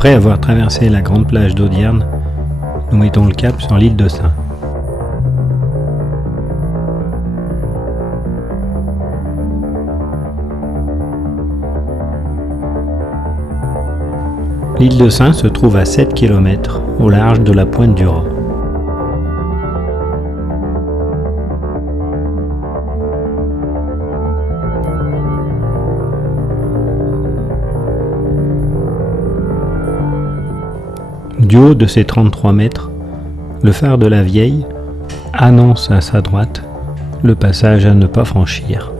Après avoir traversé la grande plage d'Audierne, nous mettons le cap sur l'île de Sein. L'île de Sein se trouve à 7 km au large de la pointe du Raz. Du haut de ces 33 mètres, le phare de la Vieille annonce à sa droite le passage à ne pas franchir.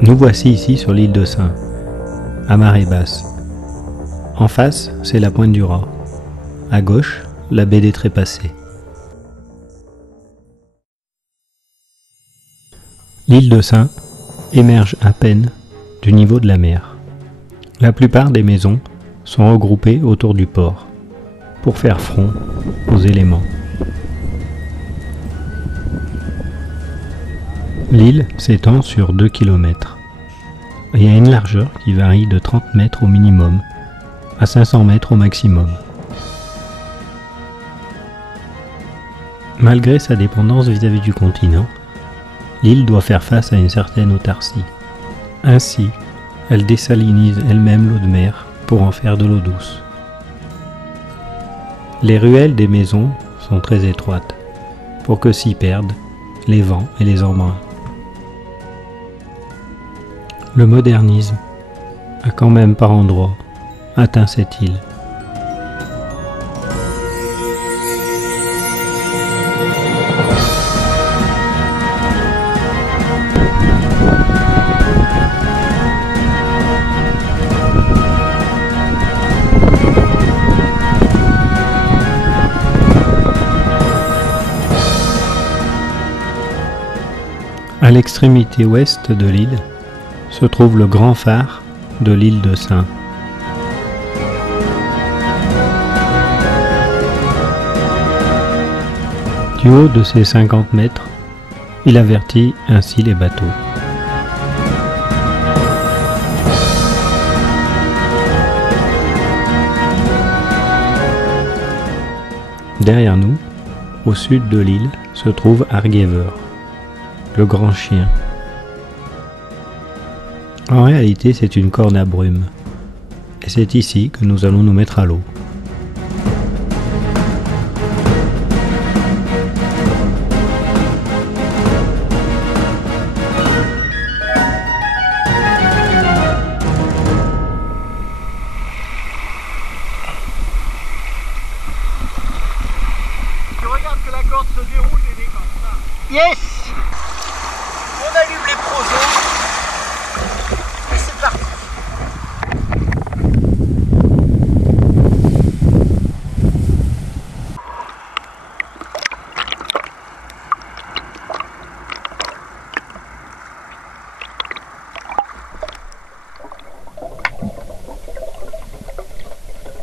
Nous voici ici sur l'île de Sein, à marée basse. En face, c'est la pointe du Raz. À gauche, la baie des Trépassés. L'île de Sein émerge à peine du niveau de la mer. La plupart des maisons sont regroupées autour du port pour faire front aux éléments. L'île s'étend sur 2 km et a une largeur qui varie de 30 mètres au minimum à 500 mètres au maximum. Malgré sa dépendance vis-à-vis du continent, l'île doit faire face à une certaine autarcie. Ainsi, elle dessalinise elle-même l'eau de mer pour en faire de l'eau douce. Les ruelles des maisons sont très étroites pour que s'y perdent les vents et les embruns. Le modernisme a quand même par endroits atteint cette île. À l'extrémité ouest de l'île se trouve le grand phare de l'île de Sein. Du haut de ses 50 mètres, il avertit ainsi les bateaux. Derrière nous, au sud de l'île, se trouve Arguever, le grand chien. En réalité, c'est une corne à brume, et c'est ici que nous allons nous mettre à l'eau. Tu regardes que la corde se déroule et des comme ça. Yes! On allume les prosos. Et c'est parti.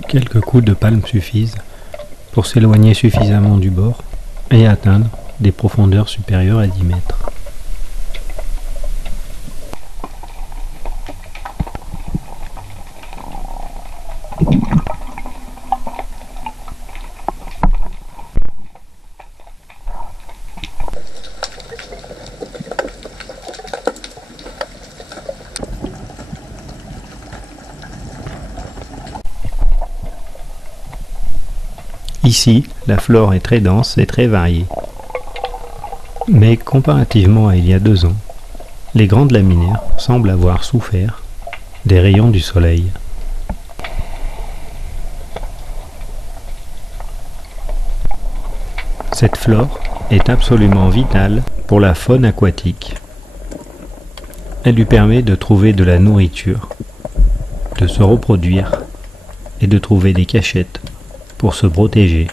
Quelques coups de palme suffisent pour s'éloigner suffisamment du bord et atteindre des profondeurs supérieures à 10 mètres. Ici, la flore est très dense et très variée. Mais comparativement à il y a 2 ans, les grandes laminaires semblent avoir souffert des rayons du soleil. Cette flore est absolument vitale pour la faune aquatique. Elle lui permet de trouver de la nourriture, de se reproduire et de trouver des cachettes pour se protéger.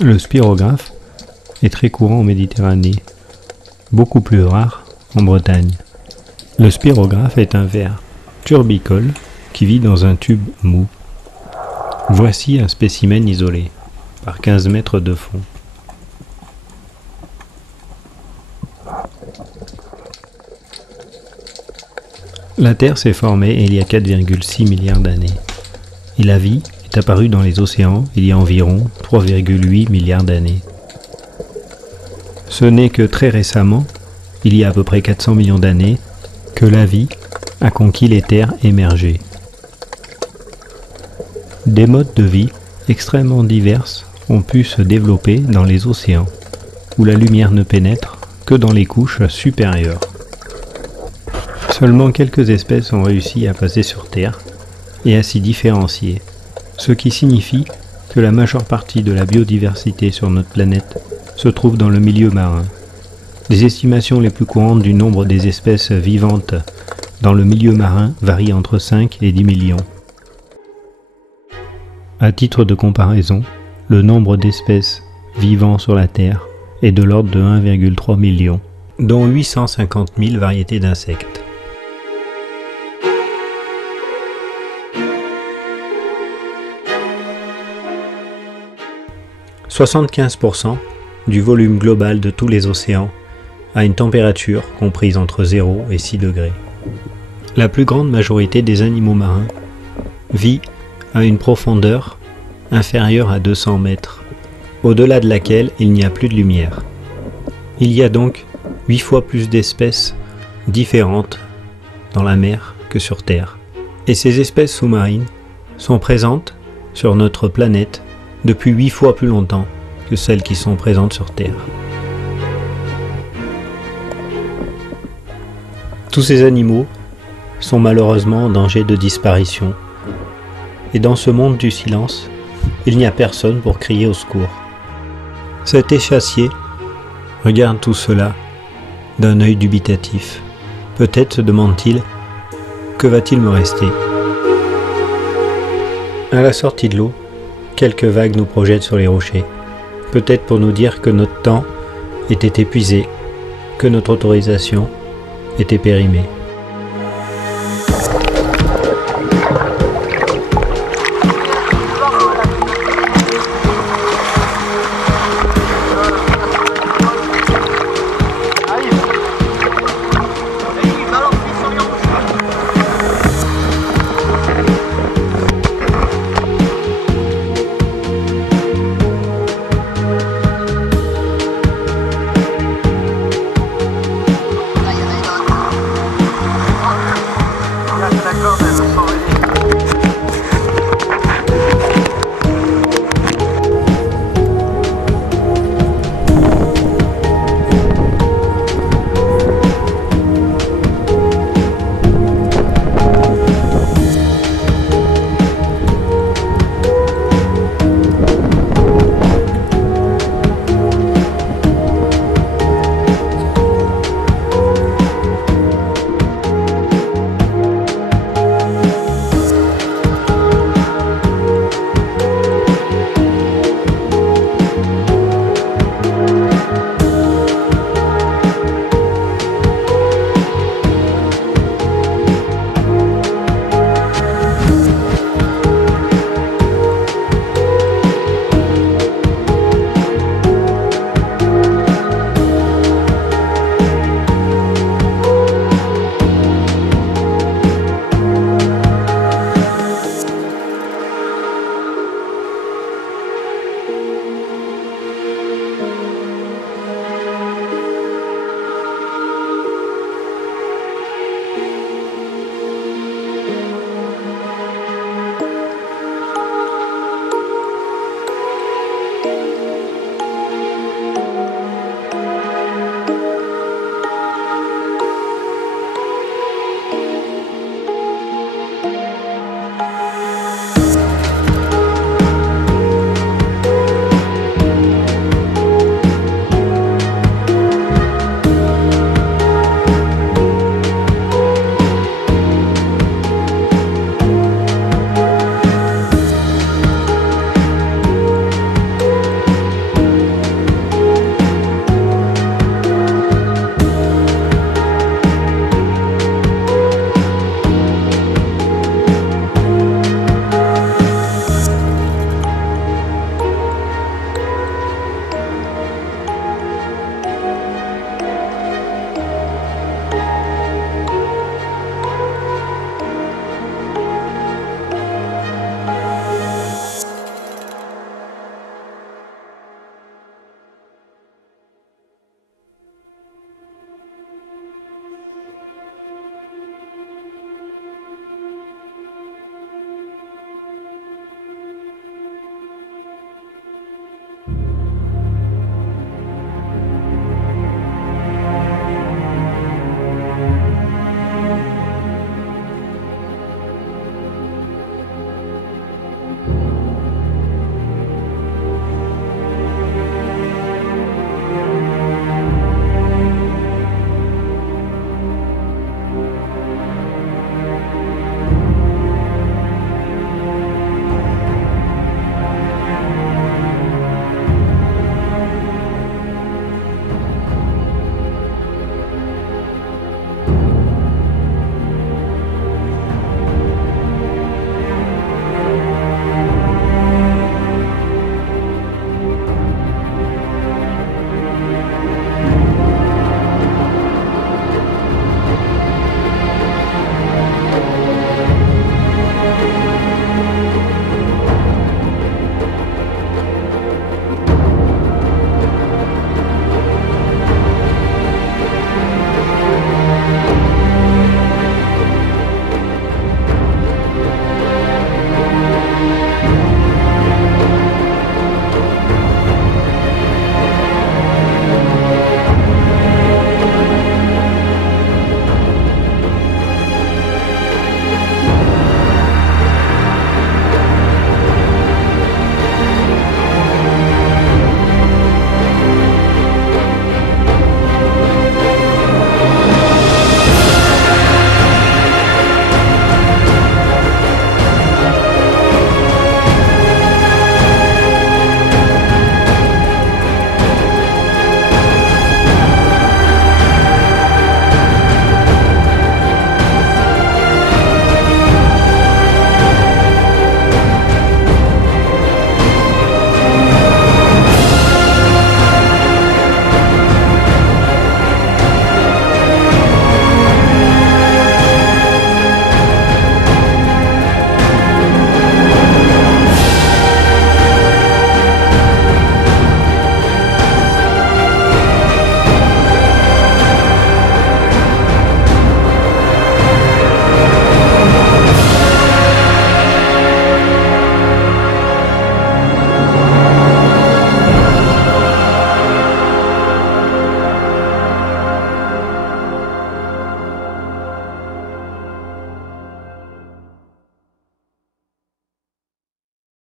Le spirographe est très courant en Méditerranée, beaucoup plus rare en Bretagne. Le spirographe est un ver turbicole qui vit dans un tube mou. Voici un spécimen isolé, par 15 mètres de fond. La Terre s'est formée il y a 4,6 milliards d'années. Et la vie est apparue dans les océans il y a environ 3,8 milliards d'années. Ce n'est que très récemment, il y a à peu près 400 millions d'années, que la vie a conquis les terres émergées. Des modes de vie extrêmement divers ont pu se développer dans les océans, où la lumière ne pénètre que dans les couches supérieures. Seulement quelques espèces ont réussi à passer sur Terre et à s'y différencier, ce qui signifie que la majeure partie de la biodiversité sur notre planète se trouve dans le milieu marin. Les estimations les plus courantes du nombre des espèces vivantes dans le milieu marin varient entre 5 et 10 millions. À titre de comparaison, le nombre d'espèces vivant sur la Terre est de l'ordre de 1,3 million, dont 850 000 variétés d'insectes. « 75% du volume global de tous les océans a une température comprise entre 0 et 6 degrés. La plus grande majorité des animaux marins vit à une profondeur inférieure à 200 mètres, au-delà de laquelle il n'y a plus de lumière. Il y a donc 8 fois plus d'espèces différentes dans la mer que sur Terre. Et ces espèces sous-marines sont présentes sur notre planète depuis 8 fois plus longtemps que celles qui sont présentes sur Terre. Tous ces animaux sont malheureusement en danger de disparition. Et dans ce monde du silence, il n'y a personne pour crier au secours. Cet échassier regarde tout cela d'un œil dubitatif. Peut-être se demande-t-il, que va-t-il me rester? À la sortie de l'eau, quelques vagues nous projettent sur les rochers. Peut-être pour nous dire que notre temps était épuisé, que notre autorisation était périmée.